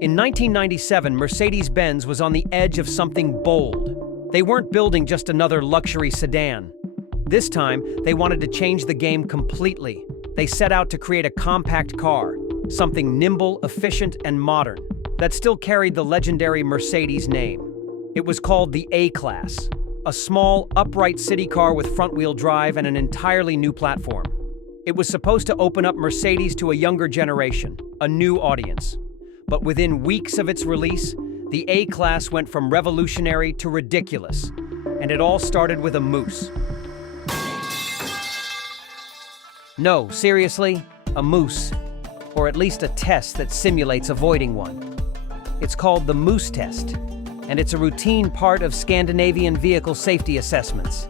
In 1997, Mercedes-Benz was on the edge of something bold. They weren't building just another luxury sedan. This time, they wanted to change the game completely. They set out to create a compact car, something nimble, efficient, and modern, that still carried the legendary Mercedes name. It was called the A-Class, a small, upright city car with front-wheel drive and an entirely new platform. It was supposed to open up Mercedes to a younger generation, a new audience. But within weeks of its release, the A-Class went from revolutionary to ridiculous, and it all started with a moose. No, seriously, a moose, or at least a test that simulates avoiding one. It's called the moose test, and it's a routine part of Scandinavian vehicle safety assessments.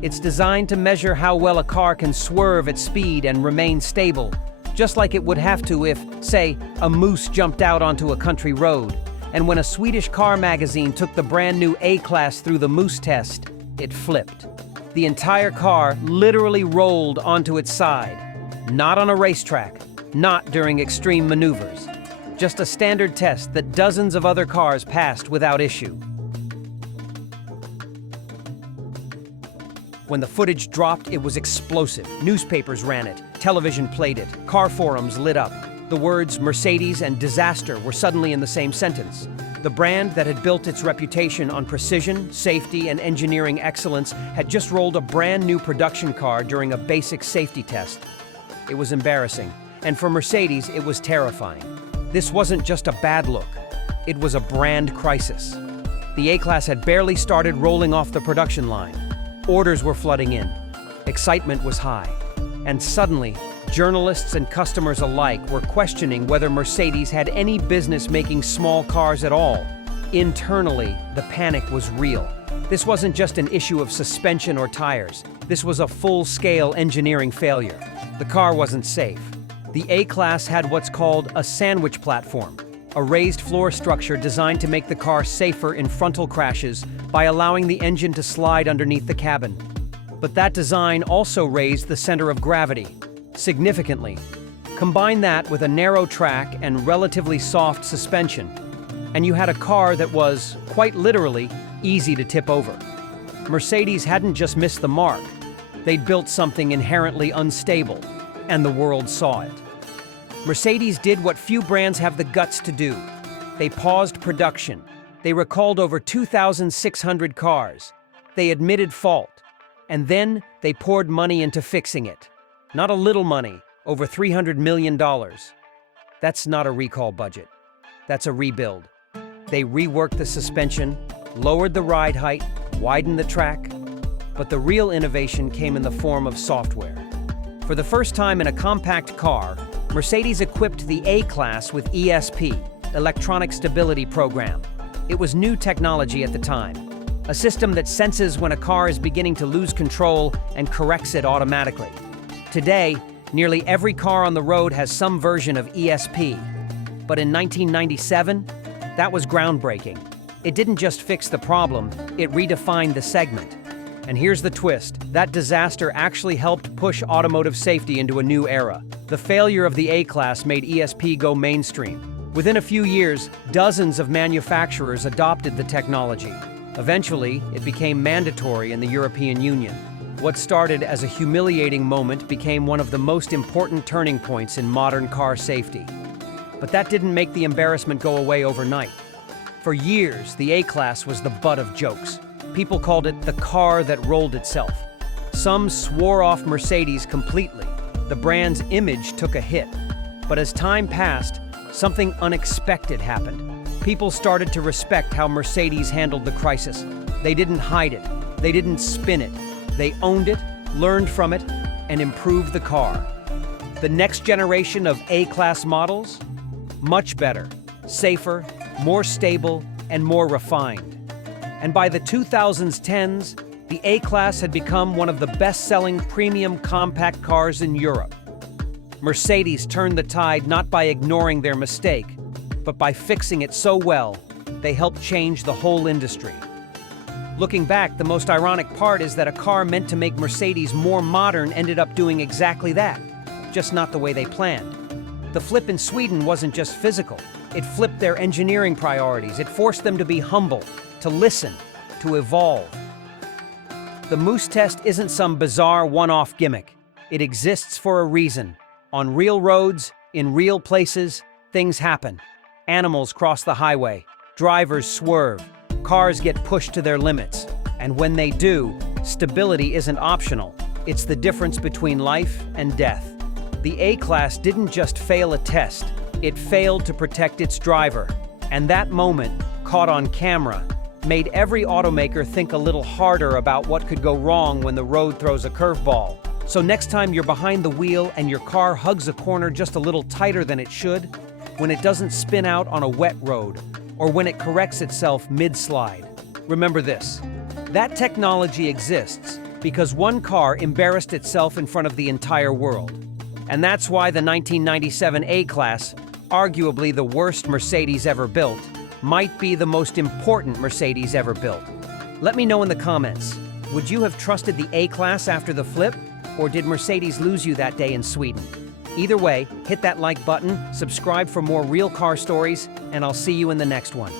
It's designed to measure how well a car can swerve at speed and remain stable, just like it would have to if, say, a moose jumped out onto a country road. And when a Swedish car magazine took the brand new A-Class through the moose test, it flipped. The entire car literally rolled onto its side. Not on a racetrack, not during extreme maneuvers. Just a standard test that dozens of other cars passed without issue. When the footage dropped, it was explosive. Newspapers ran it, television played it, car forums lit up. The words Mercedes and disaster were suddenly in the same sentence. The brand that had built its reputation on precision, safety, and engineering excellence had just rolled a brand new production car during a basic safety test. It was embarrassing, and for Mercedes, it was terrifying. This wasn't just a bad look, it was a brand crisis. The A-Class had barely started rolling off the production line. Orders were flooding in. Excitement was high. And suddenly, journalists and customers alike were questioning whether Mercedes had any business making small cars at all. Internally, the panic was real. This wasn't just an issue of suspension or tires. This was a full-scale engineering failure. The car wasn't safe. The A-Class had what's called a sandwich platform, a raised floor structure designed to make the car safer in frontal crashes by allowing the engine to slide underneath the cabin. But that design also raised the center of gravity significantly. Combine that with a narrow track and relatively soft suspension, and you had a car that was, quite literally, easy to tip over. Mercedes hadn't just missed the mark. They'd built something inherently unstable, and the world saw it. Mercedes did what few brands have the guts to do. They paused production. They recalled over 2,600 cars. They admitted fault. And then they poured money into fixing it. Not a little money, over $300 million. That's not a recall budget. That's a rebuild. They reworked the suspension, lowered the ride height, widened the track. But the real innovation came in the form of software. For the first time in a compact car, Mercedes equipped the A-Class with ESP, Electronic Stability Program. It was new technology at the time, a system that senses when a car is beginning to lose control and corrects it automatically. Today, nearly every car on the road has some version of ESP. But in 1997, that was groundbreaking. It didn't just fix the problem, it redefined the segment. And here's the twist. That disaster actually helped push automotive safety into a new era. The failure of the A-Class made ESP go mainstream. Within a few years, dozens of manufacturers adopted the technology. Eventually, it became mandatory in the European Union. What started as a humiliating moment became one of the most important turning points in modern car safety. But that didn't make the embarrassment go away overnight. For years, the A-Class was the butt of jokes. People called it the car that rolled itself. Some swore off Mercedes completely. The brand's image took a hit. But as time passed, something unexpected happened. People started to respect how Mercedes handled the crisis. They didn't hide it. They didn't spin it. They owned it, learned from it, and improved the car. The next generation of A-Class models? Much better, safer, more stable, and more refined. And by the 2010s, the A-Class had become one of the best-selling premium compact cars in Europe. Mercedes turned the tide not by ignoring their mistake, but by fixing it so well, they helped change the whole industry. Looking back, the most ironic part is that a car meant to make Mercedes more modern ended up doing exactly that, just not the way they planned. The flip in Sweden wasn't just physical. It flipped their engineering priorities. It forced them to be humble, to listen, to evolve. The moose test isn't some bizarre one-off gimmick. It exists for a reason. On real roads, in real places, things happen. Animals cross the highway. Drivers swerve. Cars get pushed to their limits. And when they do, stability isn't optional. It's the difference between life and death. The A-Class didn't just fail a test. It failed to protect its driver. And that moment, caught on camera, made every automaker think a little harder about what could go wrong when the road throws a curveball. So next time you're behind the wheel and your car hugs a corner just a little tighter than it should, when it doesn't spin out on a wet road, or when it corrects itself mid-slide, remember this: that technology exists because one car embarrassed itself in front of the entire world. And that's why the 1997 A-Class, arguably the worst Mercedes ever built, might be the most important Mercedes ever built. Let me know in the comments, would you have trusted the A-Class after the flip, or did Mercedes lose you that day in Sweden? Either way, hit that like button, subscribe for more real car stories, and I'll see you in the next one.